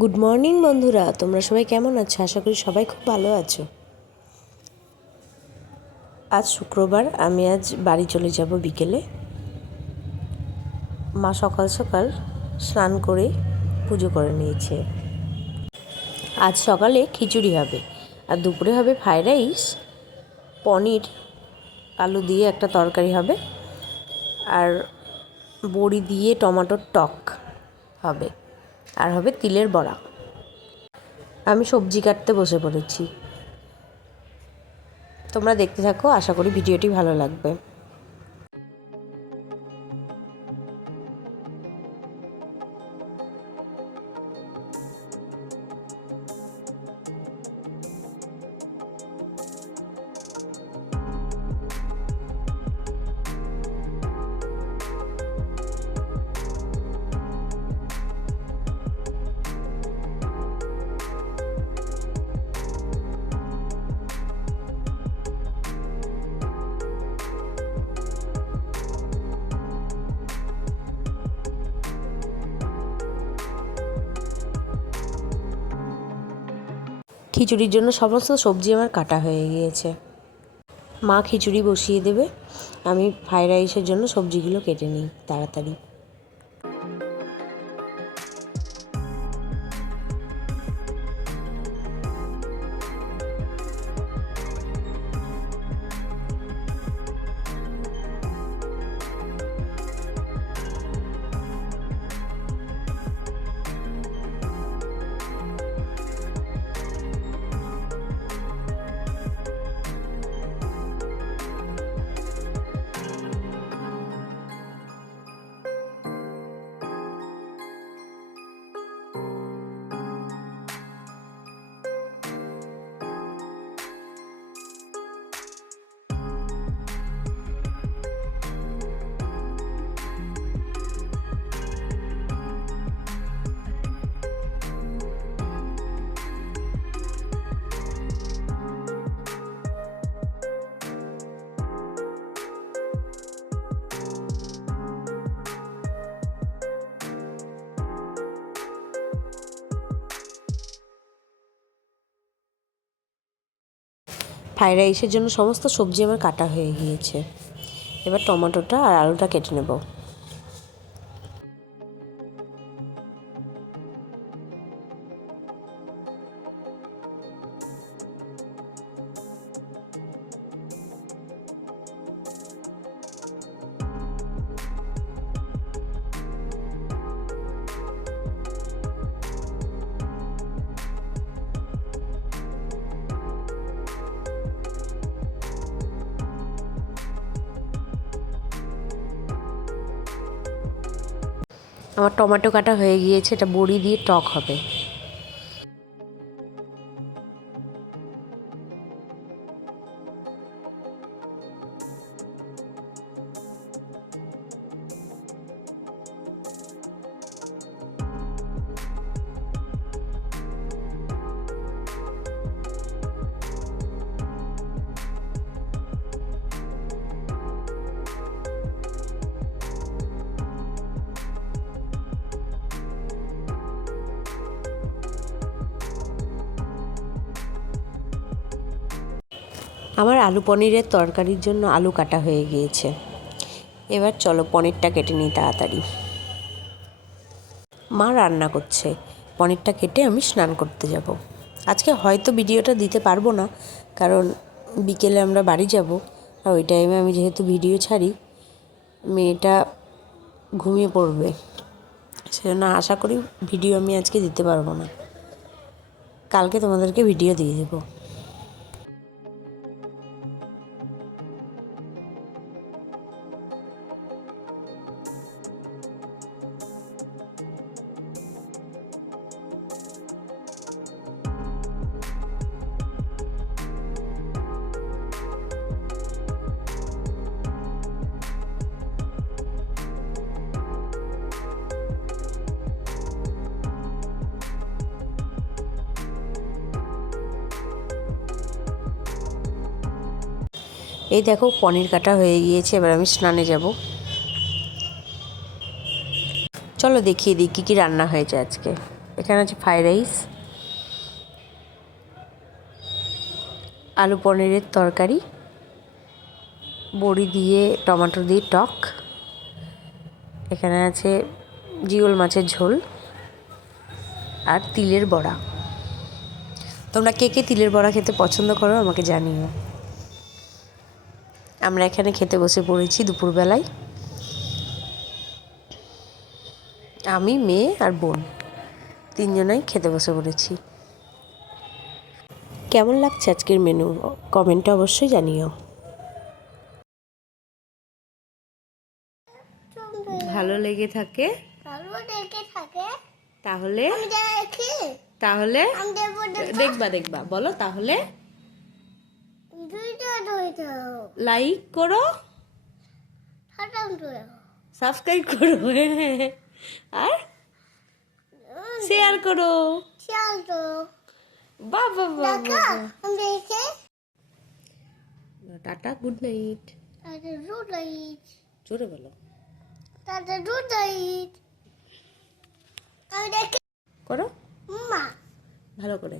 Good morning বন্ধুরা, তোমরা সবাই কেমন আছো? আশা করি সবাই খুব ভালো আছো। আজ শুক্রবার, আমি আজ বাড়ি চলে যাব বিকেলে। মা সকাল সকাল স্নান করে পুজো করে নিয়েছে। আজ সকালে খিচুড়ি হবে, আর দুপুরে হবে ফ্রাইড রাইস, পনির আলু দিয়ে একটা তরকারি হবে, আর বড়ি দিয়ে টমেটোর টক হবে, আর হবে তিলের বড়া। আমি সবজি কাটতে বসে পড়েছি, তোমরা দেখতে থাকো, আশা করি ভিডিওটি ভালো লাগবে। খিচুড়ির জন্য সমস্ত সবজি আমার কাটা হয়ে গিয়েছে। মা খিচুড়ি বসিয়ে দেবে, আমি ফ্রাইড রাইসের জন্য সবজিগুলো কেটে নিই তাড়াতাড়ি। ফ্রাইড রাইসের জন্য সমস্ত সবজি আমার কাটা হয়ে গিয়েছে। এবার টমেটোটা আর আলুটা কেটে নেব। আমার টমেটো কাটা হয়ে গিয়েছে, এটা বড়ি দিয়ে টক হবে। আমার আলু পনিরের তরকারির জন্য আলু কাটা হয়ে গিয়েছে। এবার চলো পনিরটা কেটে নিই তাড়াতাড়ি। মা রান্না করছে, পনিরটা কেটে আমি স্নান করতে যাব। আজকে হয়তো ভিডিওটা দিতে পারবো না, কারণ বিকেলে আমরা বাড়ি যাব, আর ওই টাইমে আমি যেহেতু ভিডিও ছাড়ি, মেয়েটা ঘুমিয়ে পড়বে, সেজন্য আশা করি ভিডিও আমি আজকে দিতে পারবো না। কালকে তোমাদেরকে ভিডিও দিয়ে দেবো। এই দেখো পনির কাটা হয়ে গিয়েছে, এবার আমি স্নানে যাব। চলো দেখিয়ে দিই কী কী রান্না হয়েছে আজকে। এখানে আছে ফ্রাইড রাইস, আলু পনিরের তরকারি, বড়ি দিয়ে টমেটো দিয়ে টক, এখানে আছে জিওল মাছের ঝোল আর তিলের বড়া। তোমরা কে কে তিলের বড়া খেতে পছন্দ করো আমাকে জানিও। আমরা এখানে খেতে বসে পড়েছি দুপুরবেলায়, আমি, মেয়ে আর বোন তিনজনাই খেতে বসে পড়েছি। কেমন লাগছে আজকের মেনু কমেন্টে অবশ্যই জানিও। ভালো লেগে থাকে তাহলে তাহলে দেখবা বলো তাহলে লাইক করো, সাবস্ক্রাইব করো আর শেয়ার করো। বাবা টাটা, গুড নাইট। জোরে বলো, করো ভালো করে।